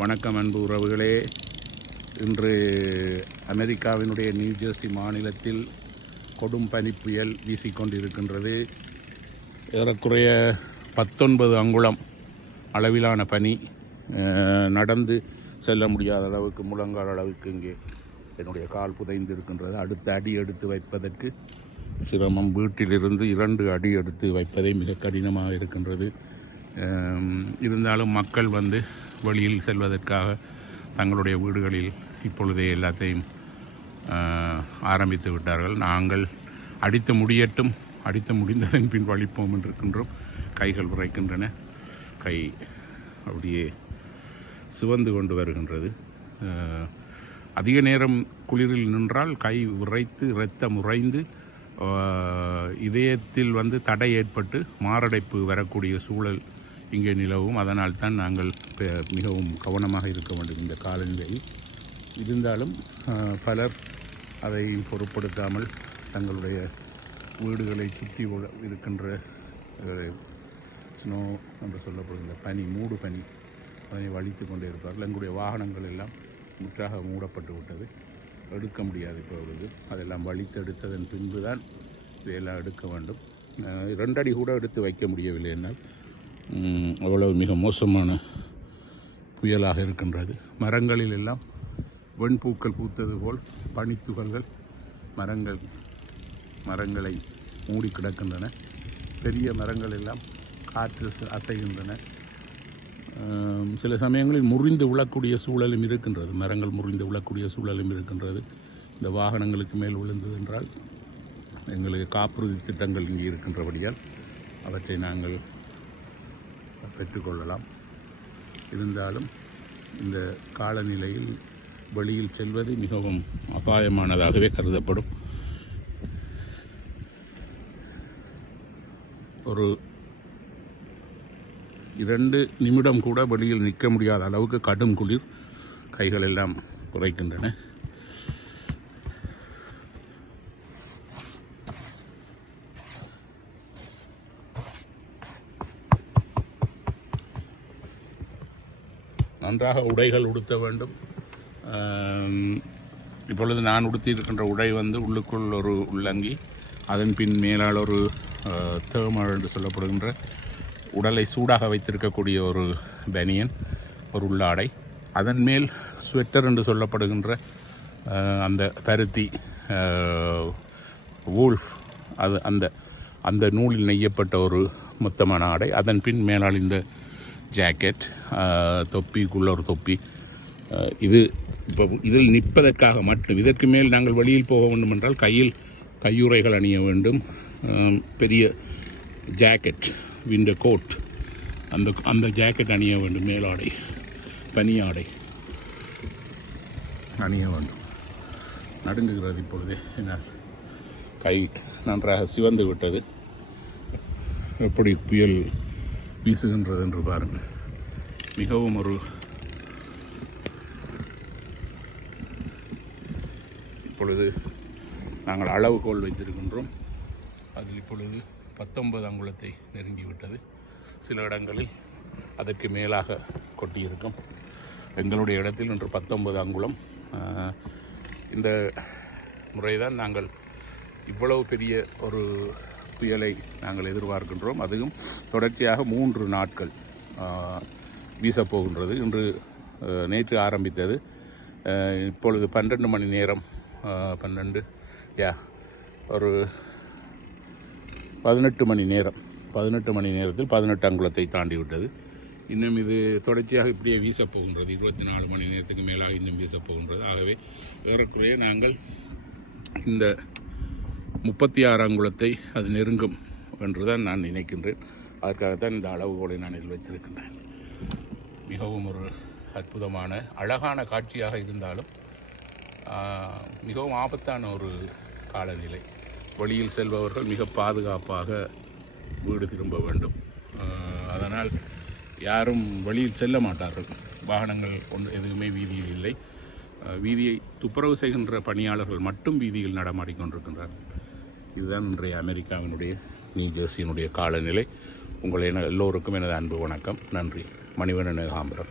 வணக்கம் அன்பு உறவுகளே. இன்று அமெரிக்காவினுடைய நியூ ஜெர்சி மாநிலத்தில் கொடும் பனி புயல் வீசிக்கொண்டிருக்கின்றது. ஏறக்குறைய 19 அங்குலம் அளவிலான பனி. நடந்து செல்ல முடியாத அளவுக்கு, முழங்கால் அளவுக்கு இங்கே என்னுடைய கால் புதைந்து இருக்கின்றது. அடுத்த அடி எடுத்து வைப்பதற்கு சிரமம். வீட்டிலிருந்து 2 அடி எடுத்து வைப்பதே மிக கடினமாக இருக்கின்றது. இருந்தாலும் மக்கள் வெளியில் செல்வதற்காக தங்களுடைய வீடுகளில் இப்பொழுதே எல்லாத்தையும் ஆரம்பித்து விட்டார்கள். நாங்கள் அடித்து முடியட்டும், அடித்து முடிந்ததன் பின் வலிப்போம் என்று இருக்கின்றோம். கைகள் விரைக்கின்றன. கை அப்படியே சிவந்து கொண்டு வருகின்றது. அதிக நேரம் குளிரில் நின்றால் கை விரைத்து இரத்தம் உறைந்து இதயத்தில் தடை ஏற்பட்டு மாரடைப்பு வரக்கூடிய சூழல் இங்கே நிலவும். அதனால் தான் நாங்கள் மிகவும் கவனமாக இருக்க வேண்டும் இந்த காலநிலையில். இருந்தாலும் பலர் அதை பொருட்படுத்தாமல் தங்களுடைய வீடுகளை சுற்றி இருக்கின்ற ஸ்னோ என்று சொல்லப்படுகின்ற பனி, மூடு பனி, அதனை வலித்து கொண்டே இருப்பார்கள். எங்களுடைய வாகனங்கள் எல்லாம் முற்றாக மூடப்பட்டு விட்டது. எடுக்க முடியாது இப்பொழுது. அதெல்லாம் வலித்தெடுத்ததன் பின்பு தான் இதையெல்லாம் எடுக்க வேண்டும். 2 அடி கூட எடுத்து வைக்க முடியவில்லை என்னால். அவ்வளவு மிக மோசமான புயலாக இருக்கின்றது. மரங்களில் எல்லாம் வெண்பூக்கள் பூத்தது போல் பனித்துகள்கள் மரங்களை மூடி கிடக்கின்றன. பெரிய மரங்கள் எல்லாம் காற்று அசைகின்றன. சில சமயங்களில் முறிந்து விழக்கூடிய சூழலும் இருக்கின்றது. மரங்கள் முறிந்து விழக்கூடிய சூழலும் இருக்கின்றது. இந்த வாகனங்களுக்கு மேல் விழுந்தது என்றால் எங்களுக்கு காப்புறுதி திட்டங்கள் இங்கே இருக்கின்றபடியால் அவற்றை நாங்கள் பெற்றுக்கொள்ளலாம். இருந்தாலும் இந்த காலநிலையில் வெளியில் செல்வது மிகவும் அபாயமானதாகவே கருதப்படும். ஒரு 2 நிமிடம் கூட வெளியில் நிற்க முடியாத அளவுக்கு கடும் குளிர். கைகள் எல்லாம் குறைக்கின்றன. நன்றாக உடைகள் உடுத்த வேண்டும். இப்பொழுது நான் உடுத்தியிருக்கின்ற உடை உள்ளுக்குள் ஒரு உள்ளங்கி, அதன் பின் மேலால் ஒரு தேர்மல் என்று சொல்லப்படுகின்ற உடலை சூடாக வைத்திருக்கக்கூடிய ஒரு பனியன், ஒரு உள்ளாடை, அதன் மேல் ஸ்வெட்டர் என்று சொல்லப்படுகின்ற அந்த பருத்தி வூல்ஃப், அது அந்த நூலில் நெய்யப்பட்ட ஒரு மொத்தமான ஆடை, அதன் பின் மேலால் இந்த ஜாக்கெட், தொப்பிக்குள்ள ஒரு தொப்பி. இது இப்போ இதில் நிற்பதற்காக மட்டும். இதற்கு மேல் நாங்கள் வெளியில் போக வேண்டும் என்றால் கையுறைகள் அணிய வேண்டும். பெரிய ஜாக்கெட், விண்டர் கோட், அந்த ஜாக்கெட் அணிய வேண்டும். மேலாடை, பனியாடை அணிய வேண்டும். நடுங்குகிறது இப்பொழுதே. என்ன, கை நன்றாக சிவந்து விட்டது. எப்படி புயல் வீசுகின்றது என்று பாருங்கள். மிகவும் இப்பொழுது நாங்கள் அளவுகோல் வைத்திருக்கின்றோம். அதில் இப்பொழுது 19 அங்குலத்தை நெருங்கிவிட்டது. சில இடங்களில் அதற்கு மேலாக கொட்டியிருக்கும். எங்களுடைய இடத்தில் இன்று 19 அங்குலம். இந்த முறைதான் நாங்கள் இவ்வளவு பெரிய ஒரு புயலை நாங்கள் எதிர்பார்க்கின்றோம். அதுவும் தொடர்ச்சியாக 3 நாட்கள் வீசப்போகின்றது. நேற்று ஆரம்பித்தது. இப்பொழுது 12 மணி நேரம், ஒரு 18 மணி நேரத்தில் 18 அங்குலத்தை தாண்டிவிட்டது. இன்னும் இது தொடர்ச்சியாக இப்படியே வீசப்போகின்றது. 24 மணி நேரத்துக்கு மேலாக இன்னும் வீசப்போகின்றது. ஆகவே ஏறக்குறைய நாங்கள் இந்த 36 அங்குலத்தை அது நெருங்கும் என்றுதான் நான் நினைக்கின்றேன். அதற்காகத்தான் இந்த அளவுகோலை நான் இதில் வைத்திருக்கின்றேன். மிகவும் ஒரு அற்புதமான அழகான காட்சியாக இருந்தாலும் மிகவும் ஆபத்தான ஒரு காலநிலை. வெளியில் செல்பவர்கள் மிக பாதுகாப்பாக வீடு திரும்ப வேண்டும். அதனால் யாரும் வெளியில் செல்ல மாட்டார்கள். வாகனங்கள் எதுவுமே வீதியில் இல்லை. வீதியை துப்புரவு செய்கின்ற பணியாளர்கள் மட்டும் வீதியில் நடமாடிக்கொண்டிருக்கின்றார்கள். இதுதான் இன்றைய அமெரிக்காவினுடைய நியூ ஜெர்சியினுடைய காலநிலை. உங்களை எல்லோருக்கும் எனது அன்பு வணக்கம். நன்றி. மணிவண்ணன் ஏகாம்பரம்.